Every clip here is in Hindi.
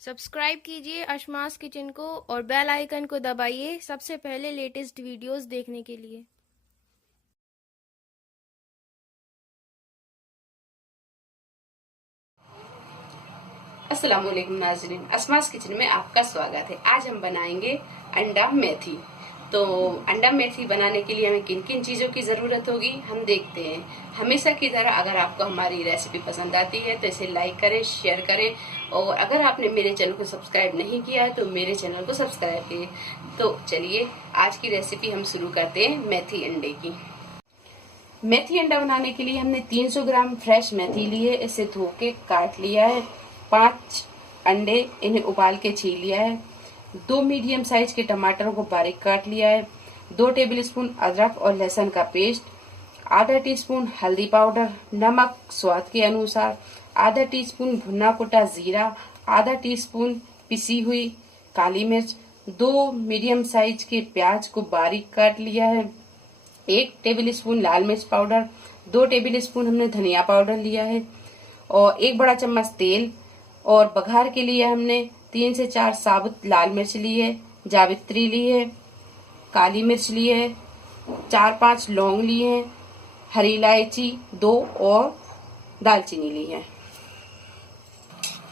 सब्सक्राइब कीजिए अशमास किचन को और बेल आइकन को दबाइए सबसे पहले लेटेस्ट वीडियोस देखने के लिए। अस्सलाम वालेकुम नाज़रीन, अशमास किचन में आपका स्वागत है। आज हम बनाएंगे अंडा मेथी। तो अंडा मेथी बनाने के लिए हमें किन किन चीज़ों की ज़रूरत होगी हम देखते हैं। हमेशा की तरह अगर आपको हमारी रेसिपी पसंद आती है तो इसे लाइक करें, शेयर करें और अगर आपने मेरे चैनल को सब्सक्राइब नहीं किया है तो मेरे चैनल को सब्सक्राइब करें। तो चलिए आज की रेसिपी हम शुरू करते हैं मेथी अंडे की। मेथी अंडा बनाने के लिए हमने 300 ग्राम फ्रेश मेथी लिए, इसे धो के काट लिया है। 5 अंडे, इन्हें उबाल के छील लिया है। 2 मीडियम साइज के टमाटरों को बारीक काट लिया है। 2 टेबलस्पून अदरक और लहसुन का पेस्ट, आधा टीस्पून हल्दी पाउडर, नमक स्वाद के अनुसार, आधा टीस्पून भुना कुटा जीरा, आधा टीस्पून पिसी हुई काली मिर्च, 2 मीडियम साइज के प्याज को बारीक काट लिया है। 1 टेबलस्पून लाल मिर्च पाउडर, 2 टेबलस्पून हमने धनिया पाउडर लिया है और 1 बड़ा चम्मच तेल। और बघार के लिए हमने 3 से 4 साबुत लाल मिर्च ली है, जावित्री ली है, काली मिर्च ली है, 4-5 लौंग लिए हैं, हरी इलायची 2 और दालचीनी ली है।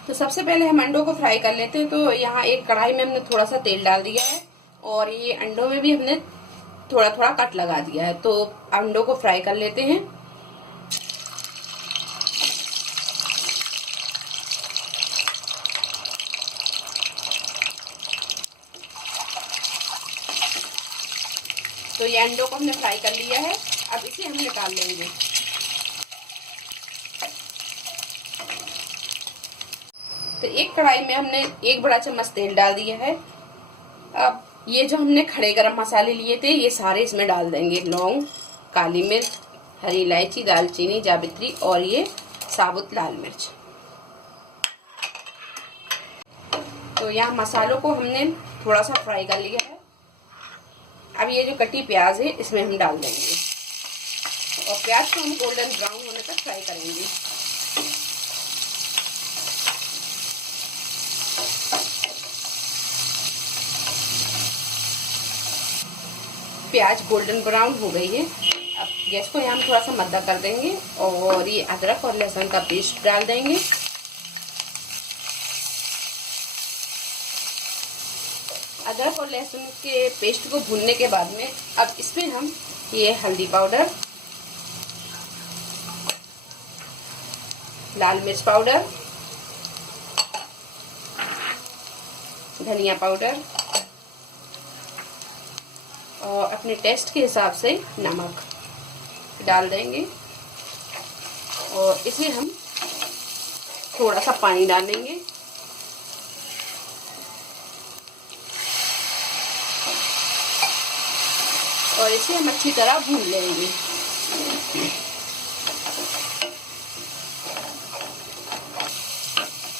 तो सबसे पहले हम अंडों को फ्राई कर लेते हैं। तो यहाँ एक कढ़ाई में हमने थोड़ा सा तेल डाल दिया है और ये अंडों में भी हमने थोड़ा थोड़ा कट लगा दिया है। तो अंडों को फ्राई कर लेते हैं। तो ये अंडों को हमने फ्राई कर लिया है, अब इसे हम निकाल लेंगे। तो एक कढ़ाई में हमने 1 बड़ा चम्मच तेल डाल दिया है। अब ये जो हमने खड़े गरम मसाले लिए थे ये सारे इसमें डाल देंगे। लौंग, काली मिर्च, हरी इलायची, दालचीनी, जावित्री और ये साबुत लाल मिर्च। तो यहाँ मसालों को हमने थोड़ा सा फ्राई कर लिया है। अब ये जो कटी प्याज है इसमें हम डाल देंगे और प्याज को हम गोल्डन ब्राउन होने तक फ्राई करेंगे। प्याज गोल्डन ब्राउन हो गई है। अब गैस को यहाँ थोड़ा सा मद्दा कर देंगे और ये अदरक और लहसुन का पेस्ट डाल देंगे। अदरक और लहसुन के पेस्ट को भूनने के बाद में अब इसमें हम ये हल्दी पाउडर, लाल मिर्च पाउडर, धनिया पाउडर और अपने टेस्ट के हिसाब से नमक डाल देंगे और इसे हम थोड़ा सा पानी डालेंगे और इसे हम अच्छी तरह भून लेंगे।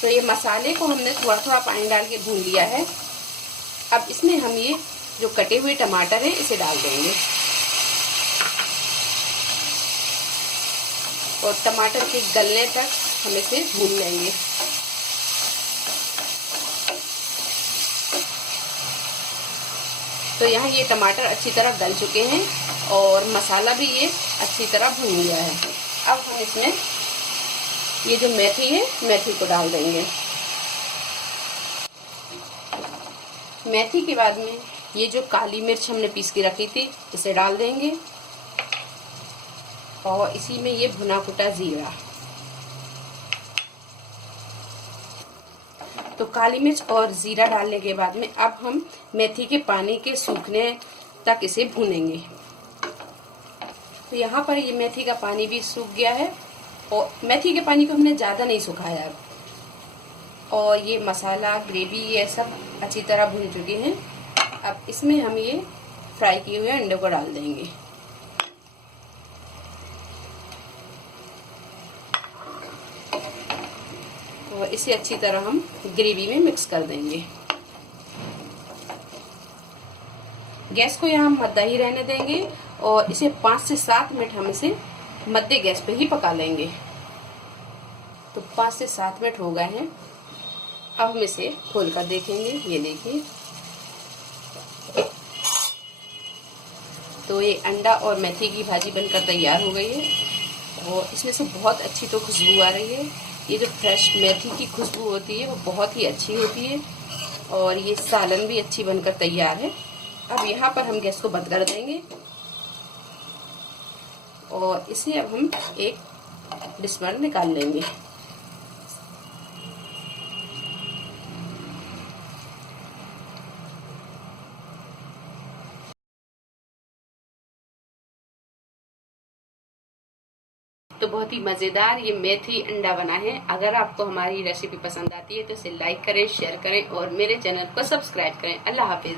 तो ये मसाले को हमने थोड़ा थोड़ा पानी डाल के भून लिया है। अब इसमें हम ये जो कटे हुए टमाटर है इसे डाल देंगे और टमाटर के गलने तक हम इसे भून लेंगे। तो यहाँ ये टमाटर अच्छी तरह गल चुके हैं और मसाला भी ये अच्छी तरह भून गया है। अब हम इसमें ये जो मेथी है मेथी को डाल देंगे। मेथी के बाद में ये जो काली मिर्च हमने पीस के रखी थी इसे डाल देंगे और इसी में ये भुना कुटा जीरा। तो काली मिर्च और जीरा डालने के बाद में अब हम मेथी के पानी के सूखने तक इसे भूनेंगे। तो यहाँ पर ये मेथी का पानी भी सूख गया है और मेथी के पानी को हमने ज़्यादा नहीं सुखाया और ये मसाला, ग्रेवी ये सब अच्छी तरह भून चुके हैं। अब इसमें हम ये फ्राई किए हुए अंडे को डाल देंगे और इसे अच्छी तरह हम ग्रेवी में मिक्स कर देंगे। गैस को यहाँ मद्दा ही रहने देंगे और इसे 5 से 7 मिनट हम इसे मध्य गैस पे ही पका लेंगे। तो 5 से 7 मिनट हो गए हैं। अब हम इसे खोल कर देखेंगे। ये देखिए, तो ये अंडा और मेथी की भाजी बनकर तैयार हो गई है और इसमें से बहुत अच्छी तो खुशबू आ रही है। ये जो फ्रेश मेथी की खुशबू होती है वो बहुत ही अच्छी होती है और ये सालन भी अच्छी बनकर तैयार है। अब यहाँ पर हम गैस को बंद कर देंगे और इसे अब हम एक डिश पर निकाल लेंगे। तो बहुत ही मज़ेदार ये मेथी अंडा बना है। अगर आपको हमारी रेसिपी पसंद आती है तो इसे लाइक करें, शेयर करें और मेरे चैनल को सब्सक्राइब करें। अल्लाह हाफिज।